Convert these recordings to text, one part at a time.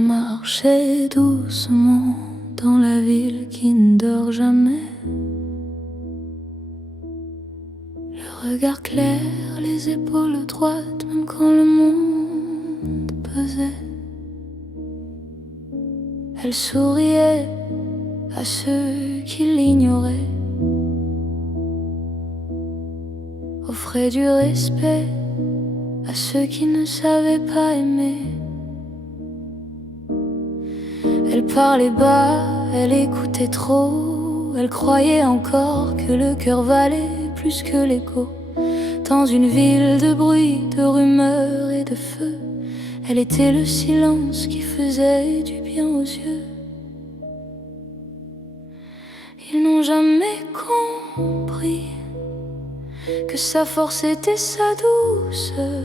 Elle marchait doucement dans la ville qui ne dort jamais. Le regard clair, les épaules droites, même quand le monde pesait. Elle souriait à ceux qui l'ignoraient, offrait du respect à ceux qui ne savaient pas aimer. Elle parlait bas, elle écoutait trop, elle croyait encore que le cœur valait plus que l'écho. Dans une ville de bruit, de rumeurs et de feu, elle était le silence qui faisait du bien aux yeux. Ils n'ont jamais compris que sa force était sa douceur,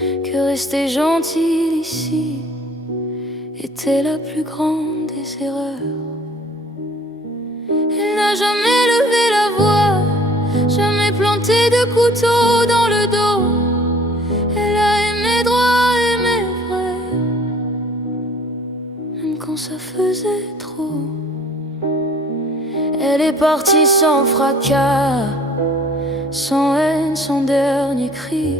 que rester gentil ici était la plus grande des erreurs. Elle n'a jamais levé la voix, jamais planté de couteau dans le dos. Elle a aimé droit, aimé vrai, même quand ça faisait trop. Elle est partie sans fracas, sans haine, sans dernier cri.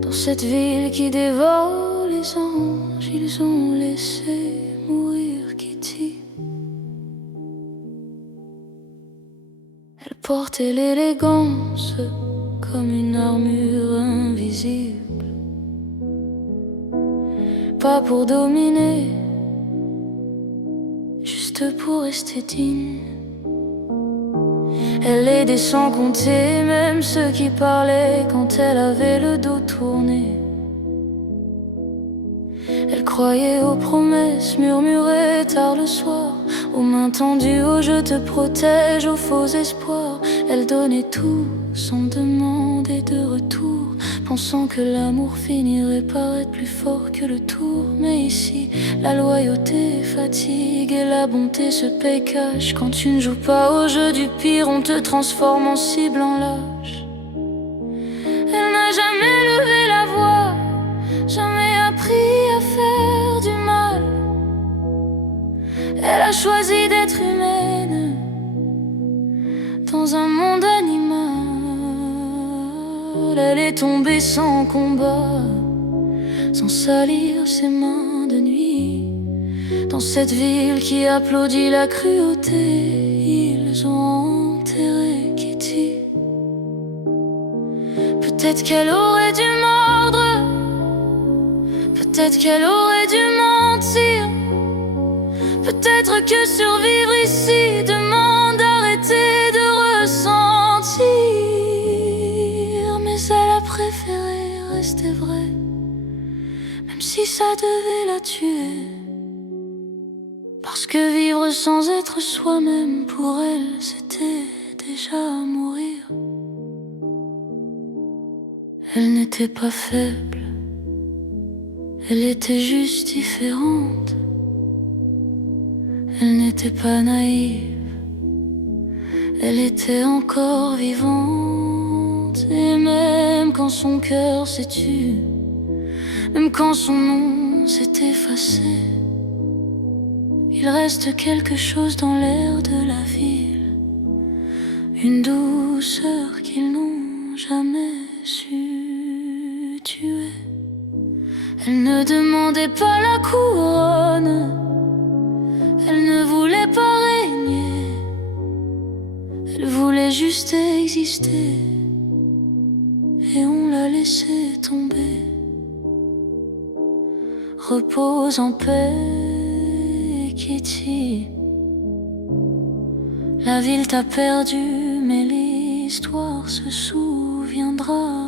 Dans cette ville qui dévore les anges, ils ont laissé mourir Kitty. Elle portait l'élégance comme une armure invisible, pas pour dominer, juste pour rester digne. Elle aidait sans compter même ceux qui parlaient quand elle avait le dos tourné. Elle croyait aux promesses murmurées tard le soir, aux mains tendues, au je te protège, aux faux espoirs. Elle donnait tout sans demander de retour, pensant que l'amour finirait par être plus fort que le tour. Mais ici, la loyauté fatigue et la bonté se paye cash. Quand tu ne joues pas au jeu du pire, on te transforme en cible, en lâche. Elle n'a jamais levé la voix, jamais appris à faire du mal. Elle a choisi d'être humaine dans un monde animal. Elle est tombée sans combat, sans salir ses mains de nuit. Dans cette ville qui applaudit la cruauté, ils ont enterré Kitty. Peut-être qu'elle aurait dû mordre, peut-être qu'elle aurait dû mentir. Peut-être que survivre ici demande d'arrêter de ressentir. Mais elle a préféré rester vraie, même si ça devait la tuer. Parce que vivre sans être soi-même, pour elle, c'était déjà mourir. Elle n'était pas faible, elle était juste différente. Elle n'était pas naïve, elle était encore vivante. Et même quand son cœur s'est tu, même quand son nom s'est effacé, il reste quelque chose dans l'air de la ville, une douceur qu'ils n'ont jamais su tuer. Elle ne demandait pas la couronne, elle ne voulait pas régner, elle voulait juste exister, et on l'a laissé tomber. Repose en paix, Kitty. La ville t'a perdu, mais l'histoire se souviendra.